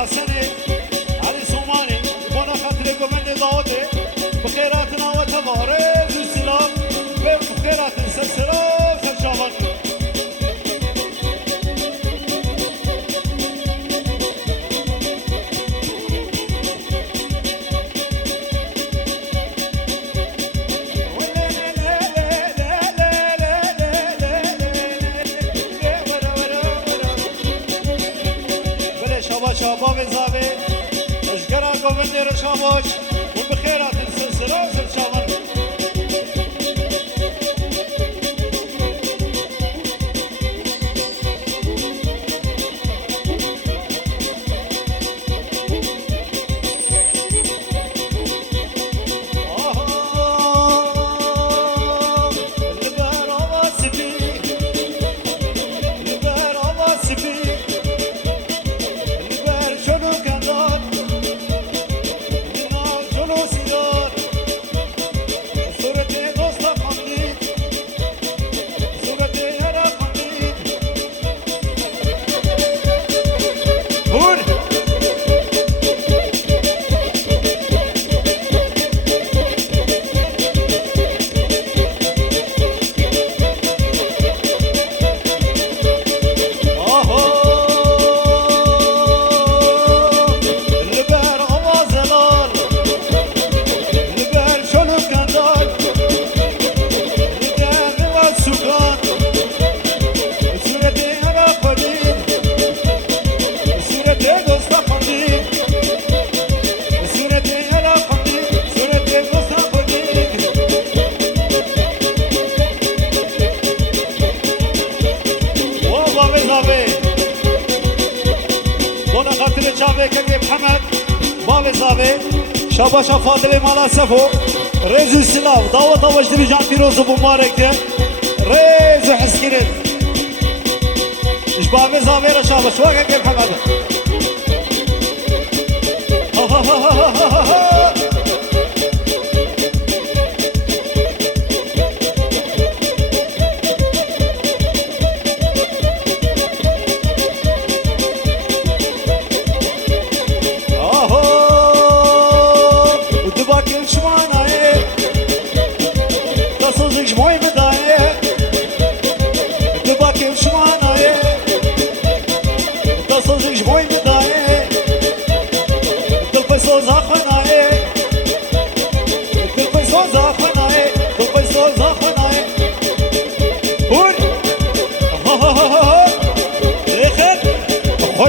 حسني علي سوماني وانا خاطري قبل داوتي بخيراتنا وتبارك السلام بخيرات السلام سلشابان شباب زاوی اشکرا گووند رشابوش و بخیرات السلسله سلشابان شاباشا فاضل مالا سفو ريز السلاف دعوة وجدري جان فيروز ومبارك ريز حسكرين شباب زاوير شاباش واقع كيف حمد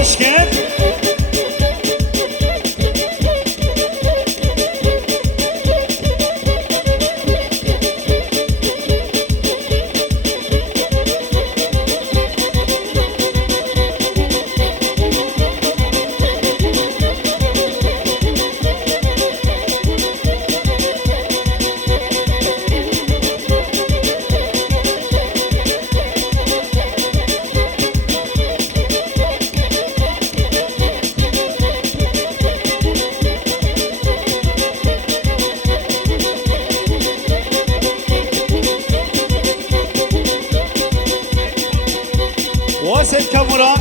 خوشگل واسد كمران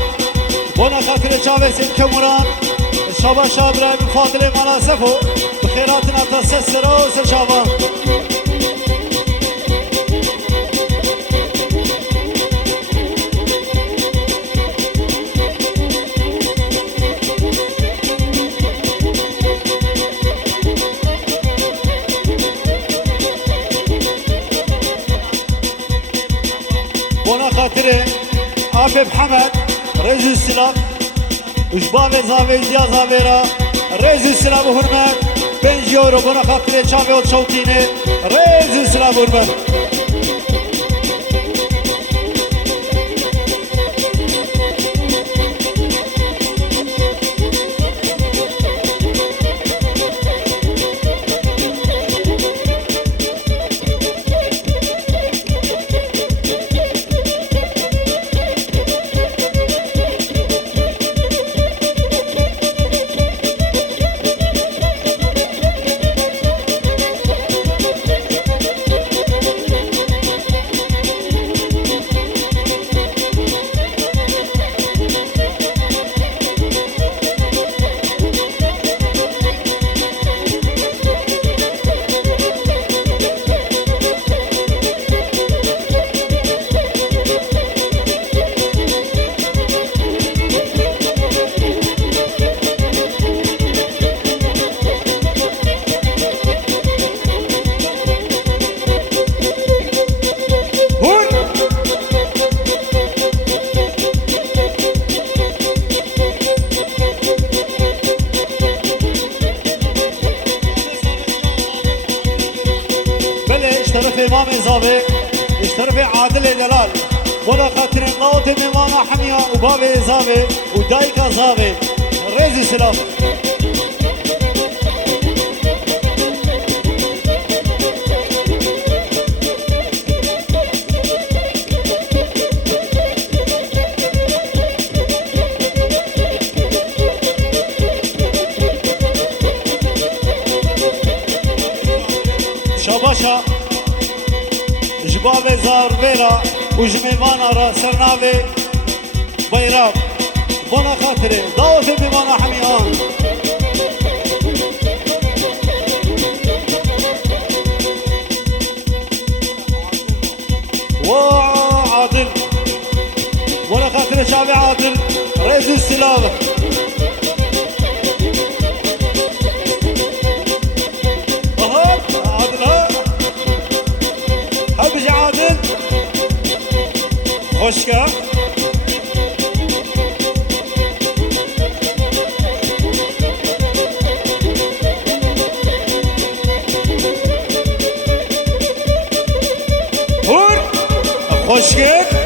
بونا خاطر شابه سيد كمران شابه شابره بفاضل مناسفه بخيراتنا تسسره وسل شابه بونا خاطر آفف حمد رئيس السلام وشباب زاوي زيا زاويرا رئيس السلام هرمت 5 يورو بنا خاطر چاوي و شوتينه رئيس السلام هرمت اشترف امام زاوي اشترف عادل دلال ولا خاطر نوت ميمانا حمية وبابي زاوي ودايكا زاوي ريزي سلام شاباشا جبابي زار بيرا وجميمانا را سرناوي بيراق بنا خاطري دعوة بمانا حميان وعادل بنا خاطري شعبي عادل رئيس السلام خوشكا هور خوشكا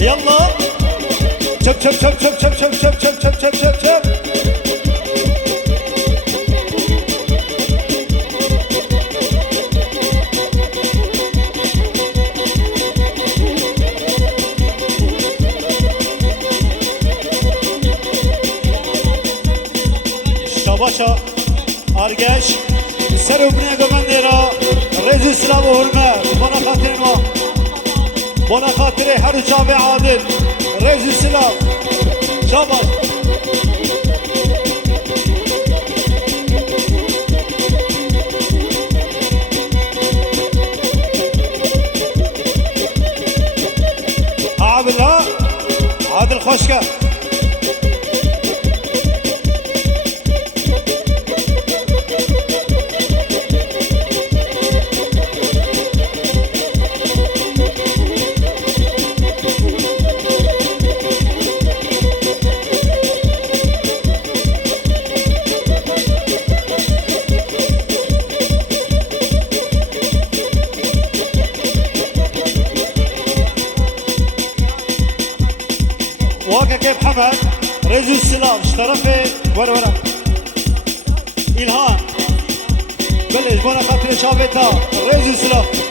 يلا شب شب شب شب شب شب شب شب شب شب شب شب شباشا ارگش سر و بنه گمندیرا رئیس اسلام و حرمت بنا خاطر ما بنا خاطر هر شعب عادل رئيس السلام شاباش عادل عادل خوشكا واقع كيف حمد رئيس السلام اشترفي ورا إلهام بلش بنا خاطر شابتا رئيس السلام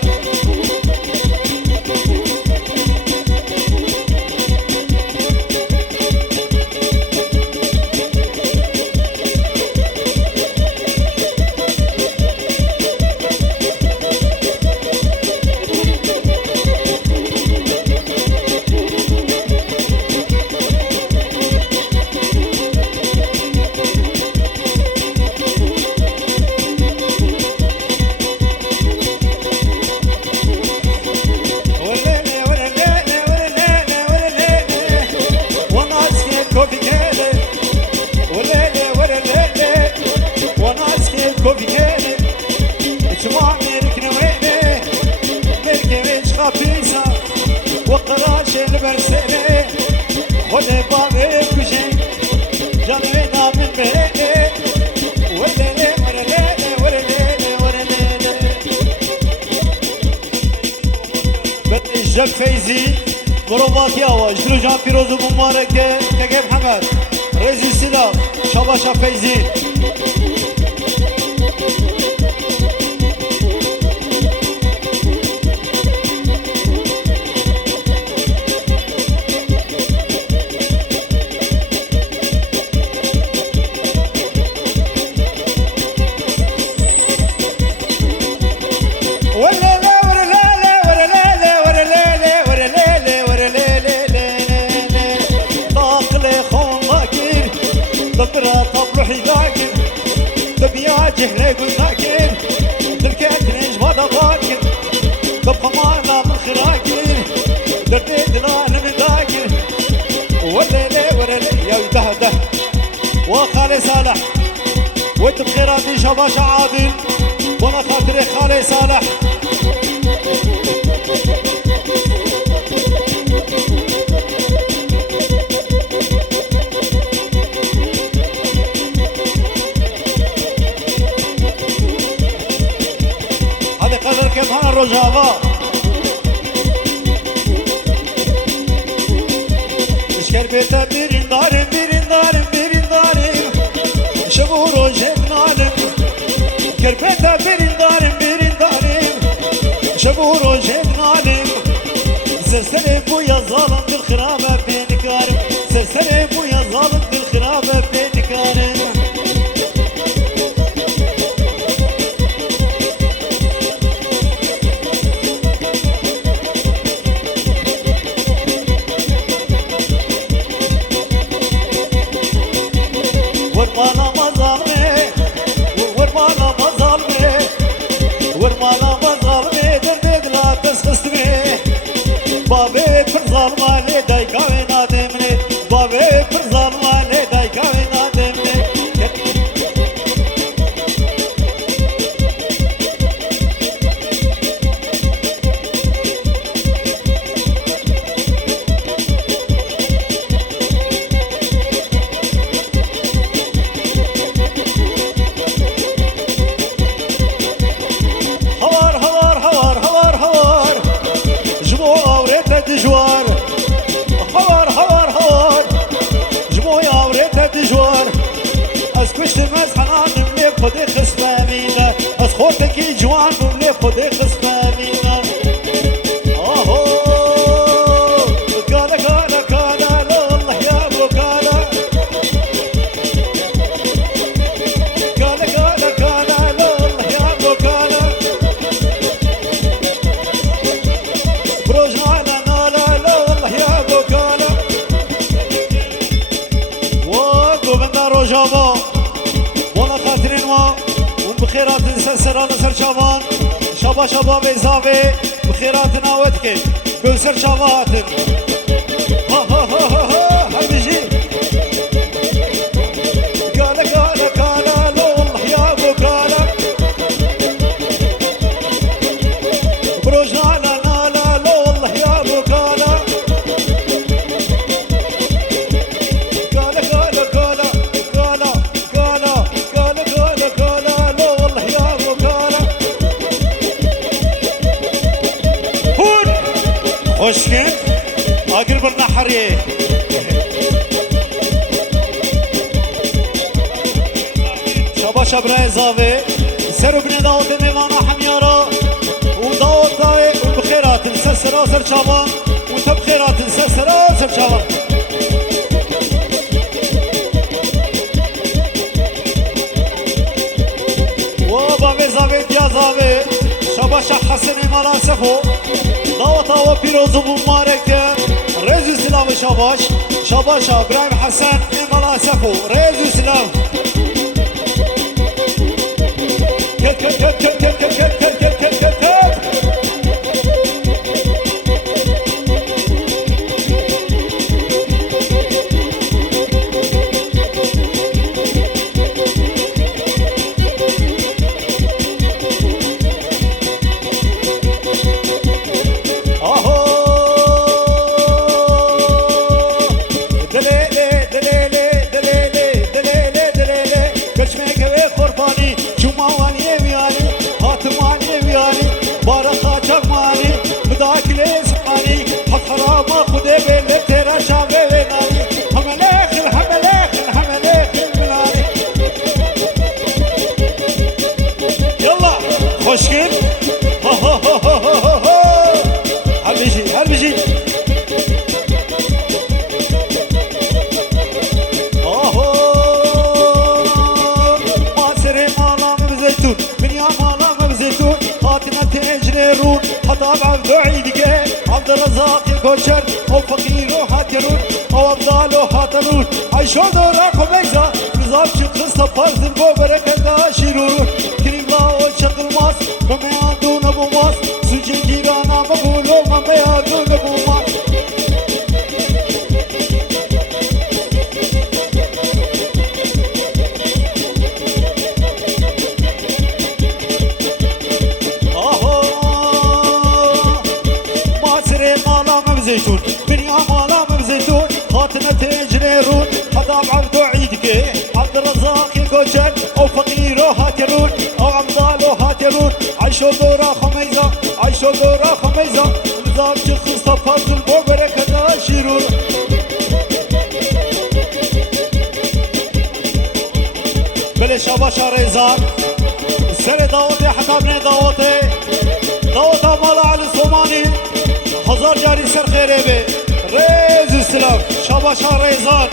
جب فیزی قرباتی آواز جلو جان پیروز و مبارکه تگه محمد رئیس سلام شاباشا فیزی جهلي قلناكين تركتنيش بدا باكر تبقى معنا من خراكين دردي دلان من ذاكر وليلي وليلي يا ده ده وخالي صالح وانت بخيراتي شباشا عادل وانا خاطري خالي صالح هذه قدر كيف هنا الرجابة اشكر بيتا بيرين دارم بيرين دارم بيرين دارم شبو روجه نالم كربتا بيرين دارم شبو روجه نالم سلسله بويا ظالم بالخرابه بين كارم سلسله بويا ظالم بالخرابه بين كارم ورمانا مظالمي ورمانا مظالمي ورمانا مظالمي دردد لا تسخستمي بابي پر ظالماني دايكاوي نادمني بابي پر ظالماني دايكاوي نادمني هوار هوار هوار هوار هوار جمو اوريتا دجوار هوار هوار هوار جمو اوريتا دجوار از كشت مزحنان ملي خودي خصمه مينا از خورتكي جوان ملي خودي خصمه مينا اهو قالا قالا قالا لله يا ابو قالا قالا قالا قالا لله يا ابو قالا بروجنا لا لا لله يا ابو قالا وقوبنا روجابا وانا خاطرين ما وبخيرات سلسلة نسر شابان شابا شابا بيزاوي بخيراتنا ودكي بوسر شاباتن ها ها ها ها ها هربجي قالا قالا قالا لله يا ابو قالا بروجنا لا لا لله يا ابو قالا قالا قالا قالا قالا قالا قالا قالا قالا لله يا ابو قالا هون خوشكن اقرب النحريه شابا شبراي زاوي سرو بن داوت ميمانا حميارا وداوت داوي وبخيرات سلسلة سر شابان وتبخيرات سلسلة سر شابان وبابي زاوي ديا زاوي شابا شاح حسن مالا سفو داوتا وبيروز ومبارك ريزو سلام شاباش شاباش ابراهيم حسن مالا سفو ريزو سلام كت كت كت كت كت كت كت كت كت كت كت اهو دليلي دليلي دليلي دليلي دليلي كشمك قرباني جمعواني مياني هاتماني مياني بارخا جماني بداك ليزماني حق حرام خدي بيلي تيرا شامي ويناني حمليخ حمليخ حمليخ المناني يلا خوشكن ها ها ها ها ها ها هربيجي هربيجي اهو ماسري مالا بزيتون من يا مالا بزيتون خاتمة تجريرون حطاب عبد عيدك عبد الرزاق الكوشر او فقير هاترون او ابطال هاترون عيشو دورا خميزة Zavçı kısa parzın bu berekete şirur Kirilla o çakılmaz Meme adını bulmaz Sucun cirana mı bulu Meme adını bulmaz زيتون بني أمالا من زيتون خاتنا تجريرون حضام عبدو عيدك عبد الرزاق يقوشن أو فقيرو هاترون أو عمدالو هاترون عيشو دورا خميزة عيشو دورا خميزة نظام شخص تفاز البو بركة شيرون بلش أباشا ريزان سنة داوتي حتى بني داوتي داوتا مالا على الصوماني هزار جاری سر خیره به ریز اسلام شباشا ریزان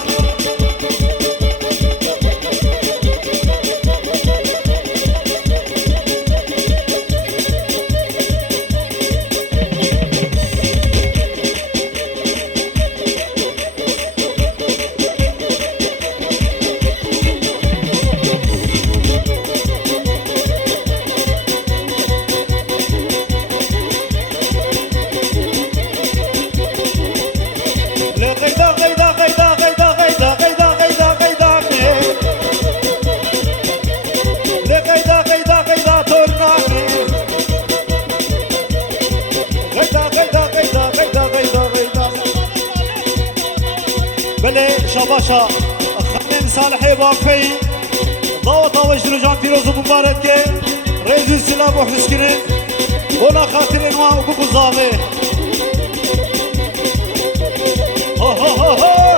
شباشا خمم صالحي باقي ضوطة وجدر جان فيروز مبارك رئيس السلام وحسكرين ولا خاطرين وابو الظامي ها ها ها ها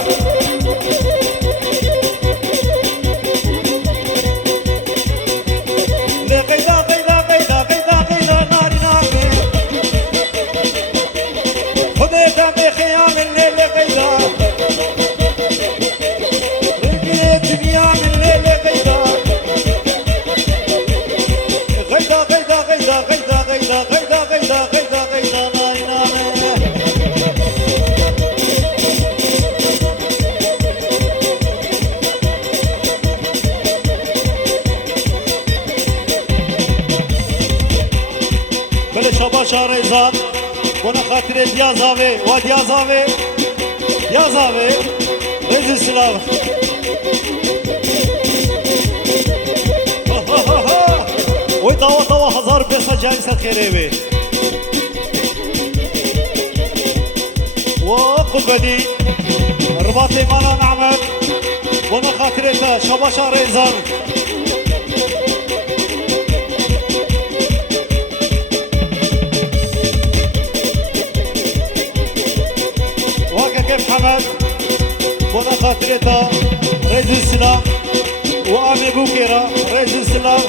لقيدا قيدا قيدا قيدا قيدا ناري ناري خذيتا بخيام الليل قيدا شباشا ريزان وانا خاطر ديازاوي وديازاوي ديازاوي ريز السلام ويطاوة طاوة هزار بيسا جانسة خيريبي وقبدي رباطي مالا نعمل وانا خاطرتا شباشا ريزان محمد وانا خاطرتها رئيس السلام وامي بوكيرا رئيس السلام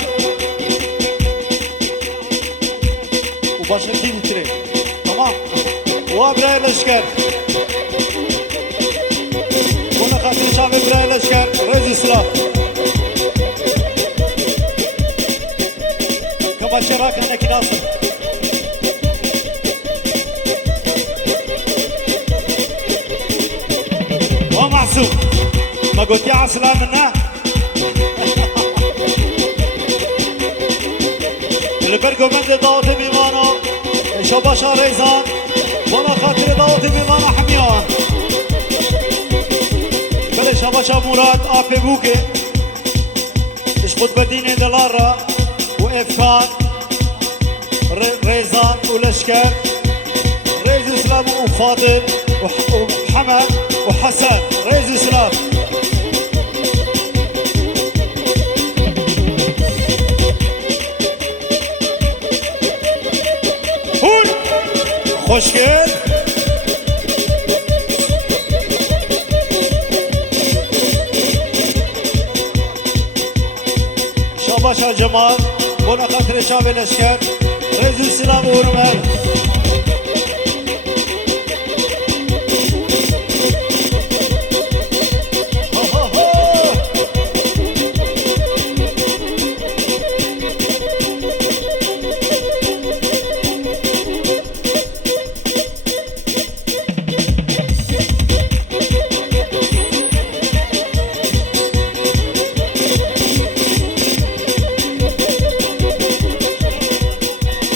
وباشركين تري تمام وابراهيم لشكر وانا خاطر شعب ابراهيم لشكر رئيس السلام كما شراك هناك ناصر ما قلت يا عسلان منه البرقو من داوت بيمانو شباشا ريزان وانا خاطر داوت بيمانو حميان بل شباشا مراد آفي بوكي اشقد بديني دلارة وإفكان ريزان ولشكر ريز اسلام وفاضل وحمد وحسن رئيس السلام هون خوشگل شاباشا جمال بنا خاطر شاب لشکر رئيس السلام ورمال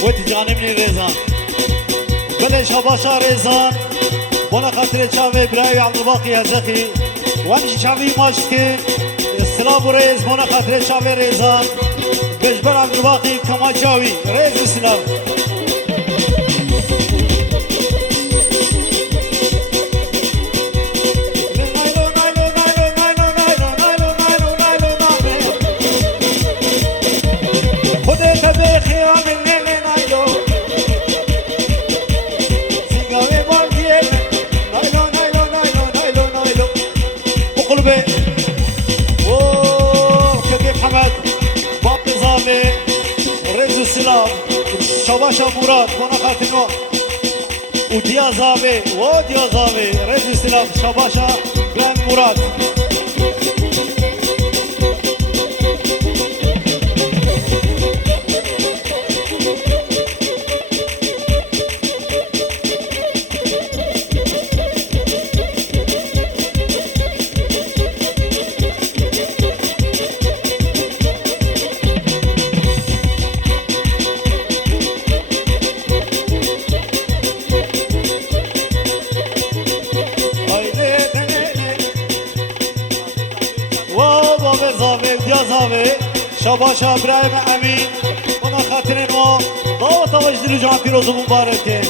وتجاني من ريزان بلش هباشا ريزان وانا خاطر شافي براي عبد الباقي هزخي وامشي شافي ماشتي السلام ريز وانا خاطر شافي ريزان بجبر عبد الباقي كما جاوي ريز السلام شباشا مراد وانا خاتنو وديا زاوي وديا زاوي رئيس السلام شباشا بلان مراد شباشا ابراهيم امين وانا خاطرين ما دعوة وجد رجعان فيروز مباركة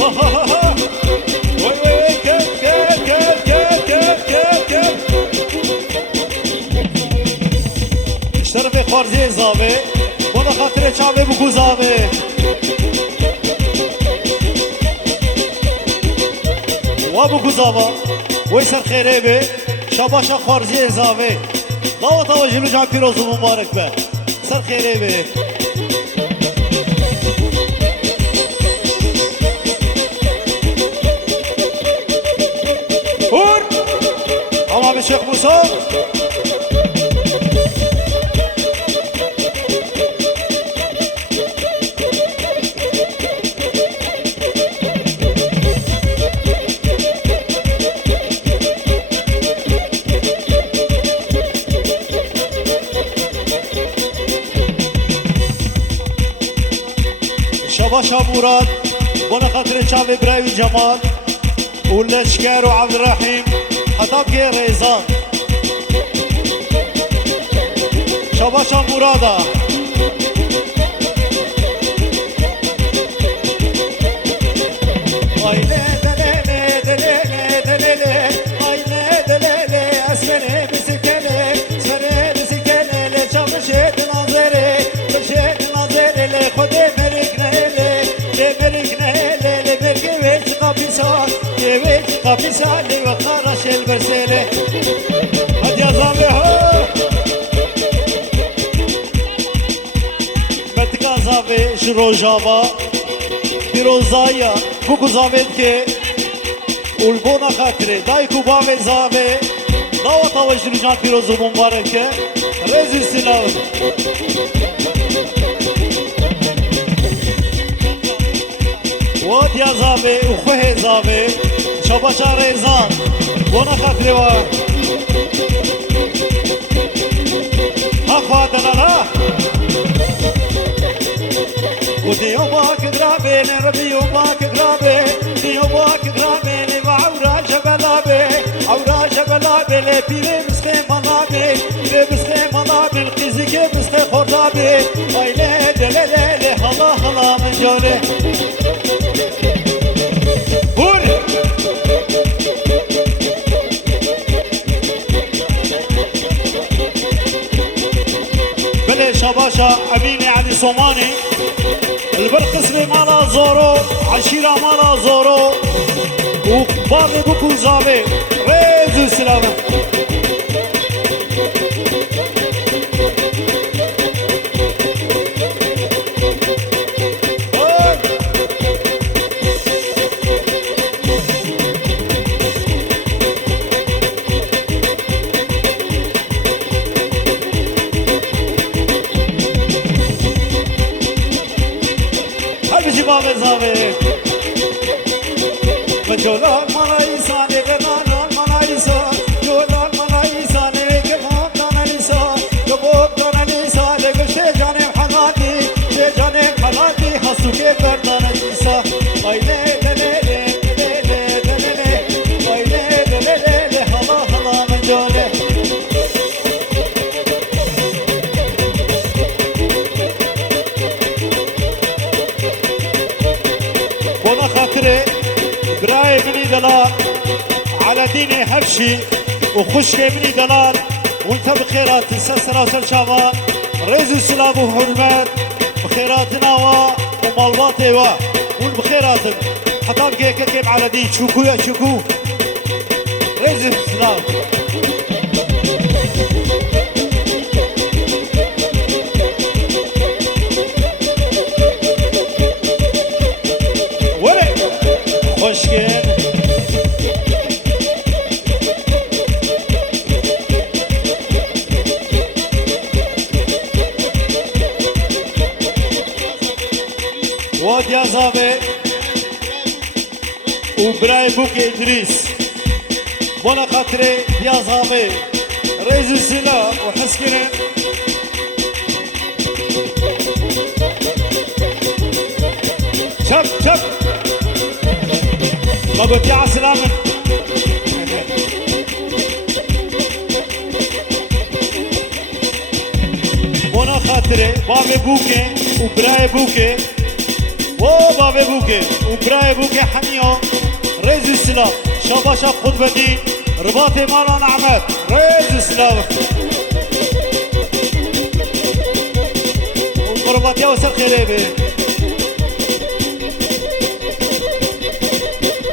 وي وي كيف كيف كيف كيف كيف كيف كيف اشترفي خوارزي زاوي وانا خاطرين شعبي بكو زاوي وابو زاوي ويسر خيري بي شباشا خارزي زاوي دعوة توجه لجان فيروز مبارك به سر خيري بي هور امام الشيخ موسى شباشا مراد وانا خاطر شعب ابراهيم جمال والاشكار وعبد الرحيم خطاب كي ريزان شباشا مرادا قابسالي وخرش البرسيلة هد يا زامي هو متكا زامي شرو جابا بيروزايا بوكو زامي كي والبونا خاطري دايكو بامي زامي دعوة وجد رجان بيروز مباركة ريز السلام ود يا زامي وخوه زامي شباشا ريزان وانا خاطري وا اخواتنا لا ودي يومك درابين ربي يومك درابين دي يومك درابين وعورا جبلابي عورا جبلابي لبيري مسخي منابي مسخي منابي قيزك مسخي خردابي ايلي دلالي هلا هلا من جولي شباشا اميني علي صوماني البرقسمي مالا زورو عشيرة مالا زورو وباقي بكو زابي ريز السلامة جولان ملايسان لغنان ملايسان جولان ملايسان لغنان ملايسان وانا خاطري براي مني دلال على ديني حبشي وخشكي مني دلال وانت بخيرات السلسلة وسلشامة ريز السلام وحرمات بخيراتنا ومالباتي والبخيرات حتى بقى كيف على دين شوكو يا شوكو ريز السلام خوشگل واد یازاوه و برای بوک ادریس بنا خاطره یازاوه رئیس سلا و حسکنه چپ چپ ضبط يا عسلامة بونا خاطري بابي بوكي وبراي بوكي بابي بوكي وبراي بوكي حنيو ريز السلام شباشا قطبتي رباطي مالا نعمت ريز السلام ورباطي وسر خريبي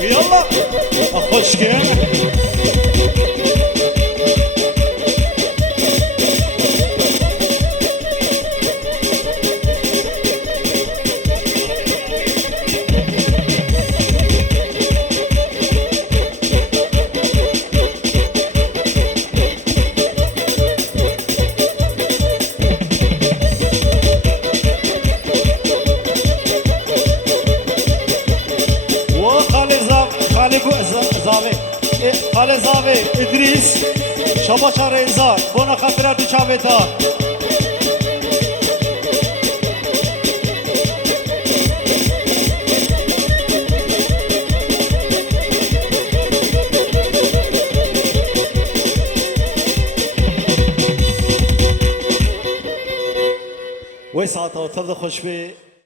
يلا اخش كده خاله زاوی ادریس شباشا ریزا بونا خاطره تو چاویتا وی ساعتا و تبدا خوش بی